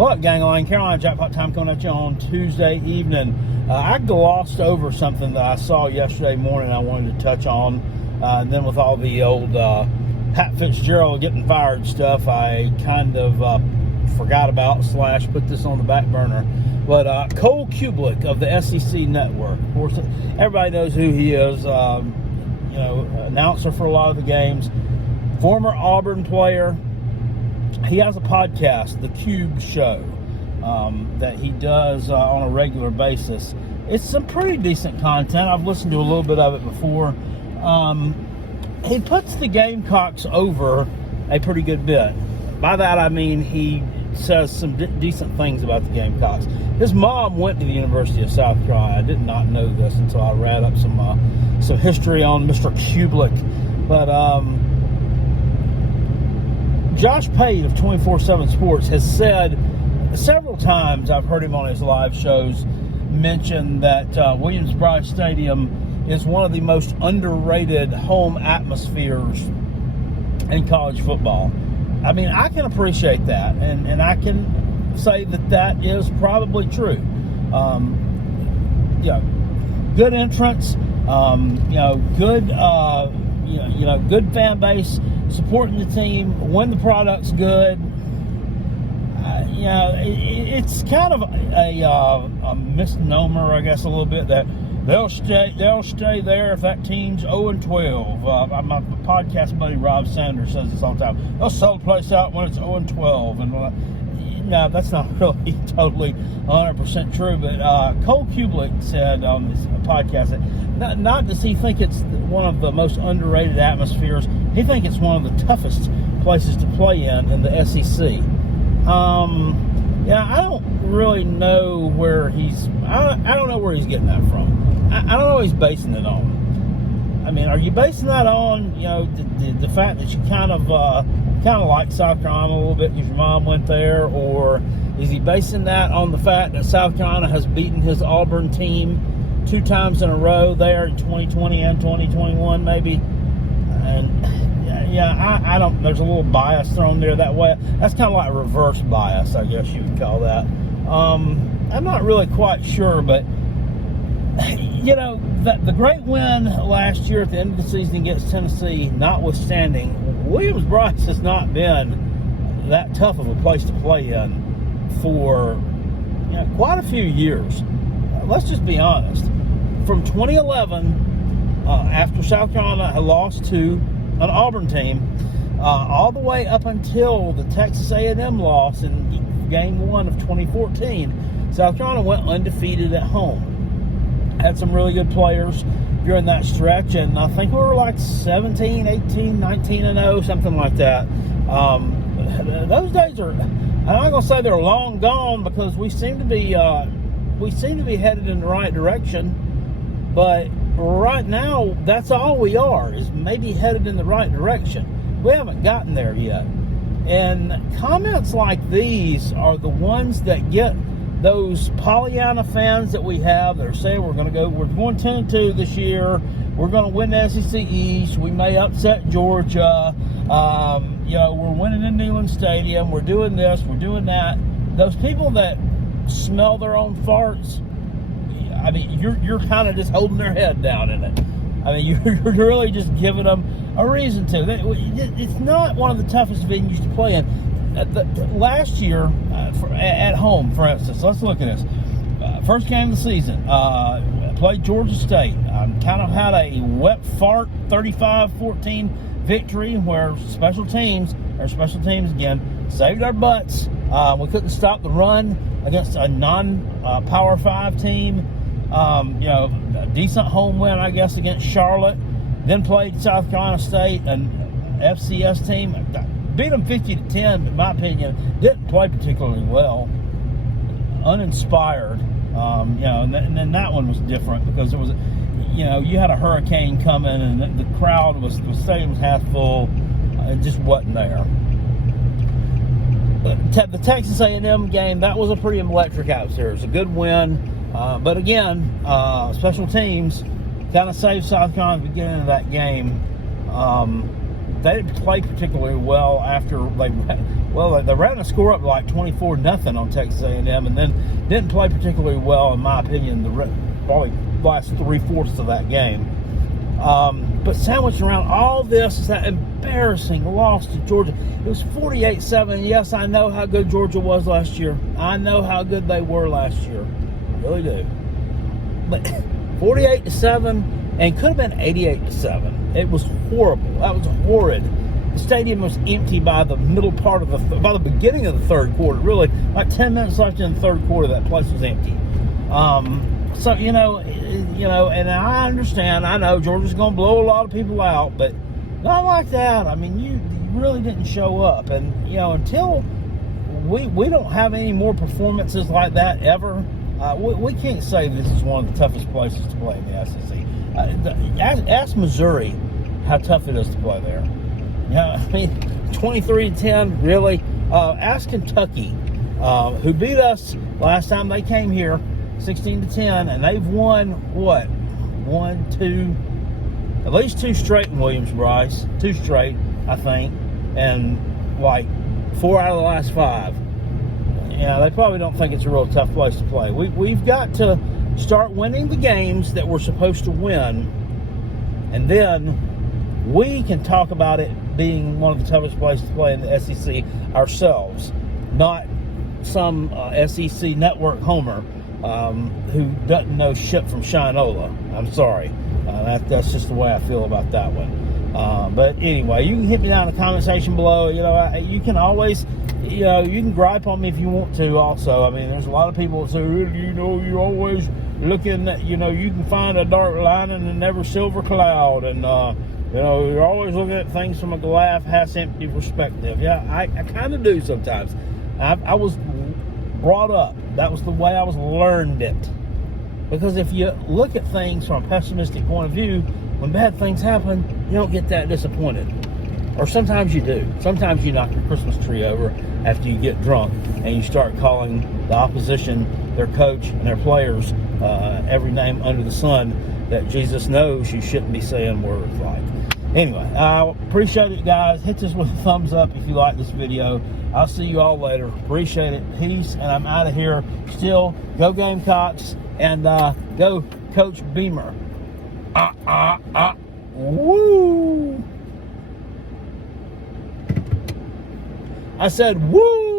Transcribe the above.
What up, Gangline? Carolina Jackpot time coming at you on Tuesday evening. I glossed over something that I saw yesterday morning I wanted to touch on. And then with all the old Pat Fitzgerald getting fired stuff, I kind of forgot about / put this on the back burner. But Cole Cubelic of the SEC Network. Of course, everybody knows who he is. Announcer for a lot of the games. Former Auburn player. He has a podcast, The Cube Show, that he does on a regular basis. It's some pretty decent content. I've listened to a little bit of it before. He puts the Gamecocks over a pretty good bit. By that I mean he says some decent things about the Gamecocks. His mom went to the University of South Carolina. I did not know this until I read up some history on Mr. Cubelic. But Josh Pate of 24/7 Sports has said several times, I've heard him on his live shows, mention that Williams-Brice Stadium is one of the most underrated home atmospheres in college football. I mean, I can appreciate that, and I can say that is probably true. Good entrance, good fan base, supporting the team when the product's good. It's kind of a misnomer, I guess, a little bit, that they'll stay there if that team's 0-12. My podcast buddy Rob Sanders says this all the time. They'll sell the place out when it's 0-12, and no, that's not really totally 100% true. But Cole Cubelic said on this podcast that not does he think it's one of the most underrated atmospheres. He thinks it's one of the toughest places to play in the SEC. I don't really know where I don't know where he's getting that from. I don't know what he's basing it on. I mean, are you basing that on, the fact that you kind of like South Carolina a little bit because your mom went there? Or is he basing that on the fact that South Carolina has beaten his Auburn team 2 times in a row there in 2020 and 2021 maybe? And I don't, there's a little bias thrown there that way. That's kind of like reverse bias, I guess you would call that. I'm not really quite sure, but the great win last year at the end of the season against Tennessee notwithstanding, Williams-Brice has not been that tough of a place to play in for quite a few years. Let's just be honest. From 2011, after South Carolina had lost to an Auburn team, all the way up until the Texas A&M loss in Game 1 of 2014, South Carolina went undefeated at home. Had some really good players during that stretch, and I think we were like 17, 18, 19-0, something like that. Those days are, I'm not going to say they're long gone, because we seem to be headed in the right direction, but right now, that's all we are, is maybe headed in the right direction. We haven't gotten there yet. And comments like these are the ones that get those Pollyanna fans that we have that are saying we're going 10-2 this year, we're going to win the SEC East, we may upset Georgia, we're winning in Neyland Stadium, we're doing this, we're doing that. Those people that smell their own farts, I mean, you're kind of just holding their head down in it. I mean, you're really just giving them a reason to. It's not one of the toughest venues to play in. Last year, at home, for instance, let's look at this. First game of the season, played Georgia State. Kind of had a wet fart 35-14 victory where special teams again, saved our butts. We couldn't stop the run against a non-Power 5 team. A decent home win, I guess, against Charlotte. Then played South Carolina State, an FCS team. Beat them 50-10, but in my opinion, didn't play particularly well. Uninspired. And then that one was different because it was, you had a hurricane coming, and the crowd the stadium was half full. It just wasn't there. The Texas A&M game, that was a pretty electric atmosphere. It was a good win. But again, special teams kind of saved South Carolina at the beginning of that game. they didn't play particularly well after they ran the score up like 24-0 on Texas A&M, and then didn't play particularly well, in my opinion, probably last 3/4 of that game. But sandwiched around all this is that embarrassing loss to Georgia. It was 48-7. Yes, I know how good Georgia was last year. I know how good they were last year. I really do. But 48-7, and could have been 88-7. It was horrible. That was horrid. The stadium was empty by the middle part of by the beginning of the third quarter. Really, like 10 minutes left in the third quarter, that place was empty. So you know, and I understand. I know Georgia's going to blow a lot of people out, but not like that. I mean, you really didn't show up, and until we don't have any more performances like that ever, we can't say this is one of the toughest places to play in the SEC. Ask Missouri how tough it is to play there. I mean, 23-10, really. Ask Kentucky, who beat us last time they came here, 16-10, and they've won what? At least 2 straight in Williams-Brice. 2 straight, I think, and like 4 out of the last 5. They probably don't think it's a real tough place to play. We've got to start winning the games that we're supposed to win, and then we can talk about it being one of the toughest places to play in the SEC ourselves, not some SEC Network homer who doesn't know shit from Shinola. I'm sorry. That's just the way I feel about that one. But anyway, you can hit me down in the comment section below. You can always, you can gripe on me if you want to also. I mean, there's a lot of people that say, you're always looking at, you can find a dark lining in every silver cloud, and you're always looking at things from a glass half empty perspective. Yeah, I kind of do sometimes. I was brought up. That was the way I was learned it. Because if you look at things from a pessimistic point of view, when bad things happen, you don't get that disappointed. Or sometimes you do. Sometimes you knock your Christmas tree over after you get drunk and you start calling the opposition, their coach, and their players every name under the sun that Jesus knows you shouldn't be saying words like. Anyway, I appreciate it, guys. Hit this with a thumbs up if you like this video. I'll see you all later. Appreciate it. Peace, and I'm out of here. Still, go Gamecocks, and go Coach Beamer. Woo! I said, woo!